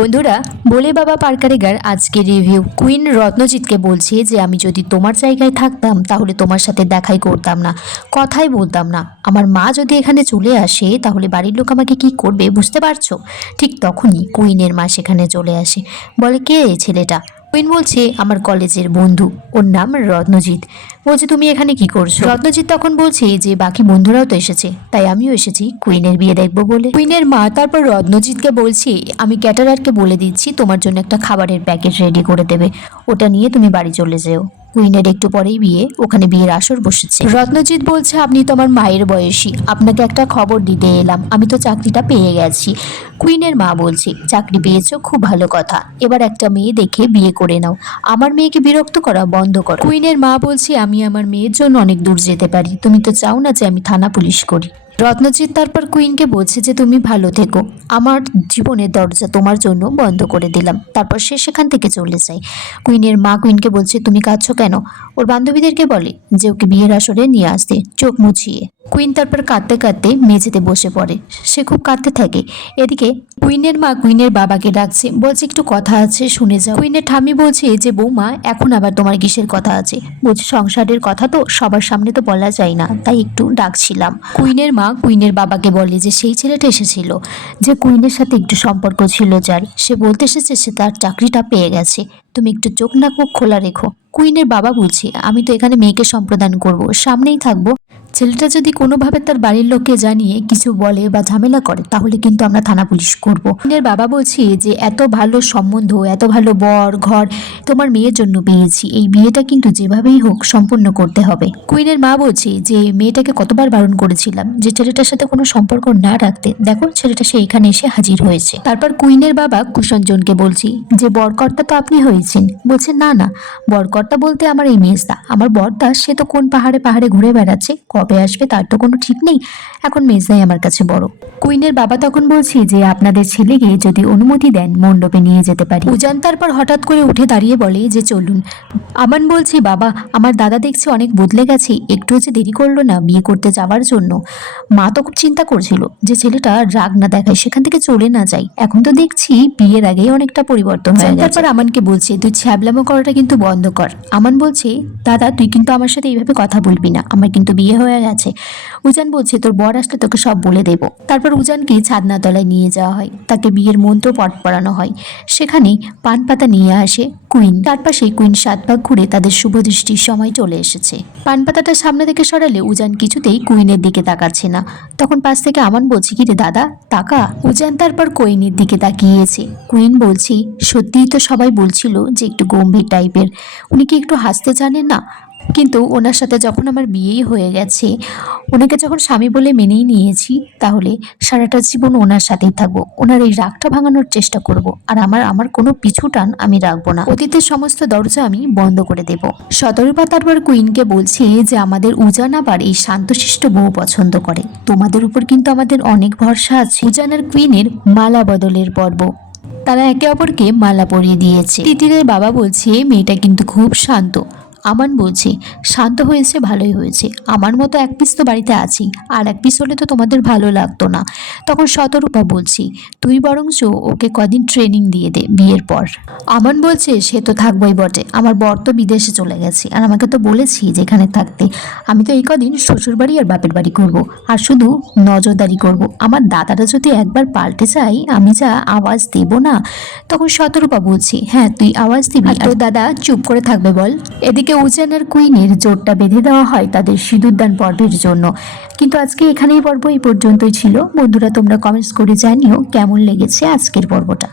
বন্ধুরা, বলে বাবা পারকারিগার আজকে রিভিউ। কুইন রত্নজিৎকে বলছে যে আমি যদি তোমার জায়গায় থাকতাম তাহলে তোমার সাথে দেখাই করতাম না, কথাই বলতাম না। আমার মা যদি এখানে চলে আসে তাহলে বাড়ির লোক আমাকে কি করবে বুঝতে পারছো? ঠিক তখনই কুইনের মা সেখানে চলে আসে। বলে, কে এই ছেলেটা? কুইন বলছে, আমার কলেজের বন্ধু, ওর নাম রত্নজিৎ। বলছে, তুমি এখানে কি করছো? রত্নজিৎ তখন বলছে যে বাকি বন্ধুরাও তো এসেছে, তাই আমিও এসেছি কুইনের বিয়ে দেখবো বলে। কুইনের মা তারপর রত্নজিৎকে বলছে, আমি ক্যাটারারকে বলে দিচ্ছি তোমার জন্য একটা খাবারের প্যাকেট রেডি করে দেবে, ওটা নিয়ে তুমি বাড়ি চলে যেও। কুইনের একটু পরেই বিয়ে, ওখানে বিয়ের আসর বসেছে। রত্নজিৎ বলছে, আপনি তো আমার মায়ের বয়সী, আপনাকে একটা খবর দিতে এলাম, আমি তো চাকরিটা পেয়ে গেছি। কুইনের মা বলছে, চাকরি পেয়েছো, খুব ভালো কথা, এবার একটা মেয়ে দেখে বিয়ে করে নাও, আমার মেয়েকে বিরক্ত করা বন্ধ করো। কুইনের মা বলছে, আমি আমার মেয়ের জন্য অনেক দূর যেতে পারি, তুমি তো চাও না যে আমি থানা পুলিশ করি। রত্নজিৎ তারপর কুইনকে বলছে যে তুমি ভালো থেকো, আমার জীবনের দরজা তোমার জন্য বন্ধ করে দিলাম। তারপর সে সেখান থেকে চলে যায়। কুইনের মা কুইনকে বলছে, তুমি কাঁদছো কেন? ওর বান্ধবীদেরকে বলে যে ওকে বিয়ের আসরে নিয়ে আসতে, চোখ মুছিয়ে। কুইন তারপর কাঁদতে কাঁদতে মেঝেতে বসে পড়ে, সে খুব কাঁদতে থাকে। এদিকে কুইনের মা কুইনের বাবাকে ডাকছে, বলছে একটু কথা আছে, শুনে যাও। কুইনের ঠাম্মি বলছে যে বৌমা, এখন আবার তোমার কিসের কথা আছে? বলছে, সংসারের কথা তো সবার সামনে তো বলা যায় না, তাই একটু ডাকছিলাম। কুইনের মা কুইনের বাবাকে বলে যে সেই ছেলেটা এসেছিল, যে কুইনের সাথে একটু সম্পর্ক ছিল যার, সে বলতে এসেছে সে তার চাকরিটা পেয়ে গেছে, তুমি একটু চোখ নাক মুখ খোলা রেখো। কুইনের বাবা বলছে, আমি তো এখানে মেয়েকে সম্প্রদান করব, সামনেই থাকবো, ছেলেটা যদি কোনোভাবে তার বাড়ির লোককে জানিয়ে কিছু বলে বা ঝামেলা করে তাহলে কিন্তু আমরা থানা পুলিশ করব। কুইনের বাবা বলছে যে এত ভালো সম্বন্ধ, এত ভালো বর ঘর তোমার মেয়ের জন্য পেয়েছি, এই বিয়েটা কিন্তু যেভাবেই হোক সম্পূর্ণ করতে হবে। কুইনের মা বলছে যে মেয়েটাকে কতবার বারণ করেছিলাম যে ছেলেটার সাথে কোনো সম্পর্ক না রাখতে, দেখো ছেলেটা সে এখানে এসে হাজির হয়েছে। তারপর কুইনের বাবা কুষঞ্জনকে বলছি যে বরকর্তা তো আপনি হয়েছেন। বলছে, না না, বরকর্তা বলতে আমার এই মেজদা, আমার বরদা সে তো কোন পাহাড়ে পাহাড়ে ঘুরে বেড়াচ্ছে, কবে আসবে তার তো কোনো ঠিক নেই, এখন মেজদাই আমার কাছে বড়। কুইনের বাবা তখন বলছে যে আপনাদের ছেলেকে যদি অনুমতি দেন মণ্ডপে নিয়ে যেতে পারি। উজান তারপর হঠাৎ করে উঠে দাঁড়িয়ে বলে যে চলুন। আমান বলছে, বাবা আমার দাদা দেখছি অনেক বদলে গেছে, একটু যে দেরি করলো না বিয়ে করতে যাওয়ার জন্য। মা তো খুব চিন্তা করছিল যে ছেলেটা রাগ না দেখায়, সেখান থেকে চলে না যায়, এখন তো দেখছি বিয়ের আগেই অনেকটা পরিবর্তন হয়ে গেছে। তারপর আমানকে বলছে, তুই ছ্যাবলামো করাটা কিন্তু বন্ধ কর। আমান বলছে, দাদা তুই কিন্তু আমার সাথে এইভাবে কথা বলবি না, আমার কিন্তু বিয়ে হয়ে গেছে। উজান বলছে, তোর বর আসলে তোকে সব বলে দেব। তারপর উজানকে ছাদনাতলায় নিয়ে যাওয়া হয়, তাকে বিয়ের মন্ত্র পাঠ পড়ানো হয়। সেখানে পান পাতা নিয়ে আসে কুইন, তার পাশে কুইন 7 ভাগ ঘুরে তাদের শুভ দৃষ্টির সময় চলে এসেছে। পান পাতাটা সামনে থেকে সরালে উজান কিছুতেই কুইনের দিকে তাকাচ্ছে না। তখন পাশ থেকে আমান বলছে, কি রে দাদা তাকা। উজান তারপর কুইনের দিকে তাকিয়েছে। কুইন বলছি, সত্যিই তো সবাই বলছিল যে একটু গম্ভীর টাইপের, উনি কি একটু হাসতে জানেন না? কিন্তু ওনার সাথে যখন আমার বিয়েই হয়ে গেছে, ওনাকে যখন স্বামী বলে মেনেই নিয়েছি, তাহলে সারাটা জীবন ওনার সাথেই থাকবো, ওনার এই রাগটা ভাঙানোর চেষ্টা করব, আর আমার কোনো পিছু টান আমি রাখবো না, অতীতের সমস্ত দরজা আমি বন্ধ করে দেব। শতরূপা তারপর কুইনকে বলছে যে আমাদের উজান আবার এই শান্তশিষ্ট বউ পছন্দ করে, তোমাদের উপর কিন্তু আমাদের অনেক ভরসা আছে। উজান আর কুইনের মালা বদলের পর্ব, তারা একে অপরকে মালা পরিয়ে দিয়েছে। তিতিরের বাবা বলছে মেয়েটা কিন্তু খুব শান্ত। আমান বলছে, শান্ত হয়েছে ভালোই হয়েছে, আমার মতো এক পিস তো বাড়িতে আছি, আর এক পিস হলে তো তোমাদের ভালো লাগতো না। তখন শতরূপা বলছি, তুই বরঞ্চ ওকে কদিন ট্রেনিং দিয়ে দে বিয়ের পর। আমান বলছে, সে তো থাকবোই বটে, আমার বর তো বিদেশে চলে গেছে, আর আমাকে তো বলেছি যেখানে থাকতে, আমি তো এই কদিন শ্বশুর বাড়ি আর বাপের বাড়ি করব, আর শুধু নজরদারি করব, আমার দাদাটা যদি একবার পাল্টে যায় আমি যা আওয়াজ দেব না। তখন শতরূপা বলছি, হ্যাঁ তুই আওয়াজ দিবি, আর তোর দাদা চুপ করে থাকবে বল। এদিকে উজান আর কুইনের জোরটা বেঁধে দেওয়া হয় তাদের সিঁদুরদান পর্বের জন্য। কিন্তু আজকে এখানেই পর্ব এই পর্যন্তই ছিল। বন্ধুরা তোমরা কমেন্টস করে জানিও কেমন লেগেছে আজকের পর্বটা।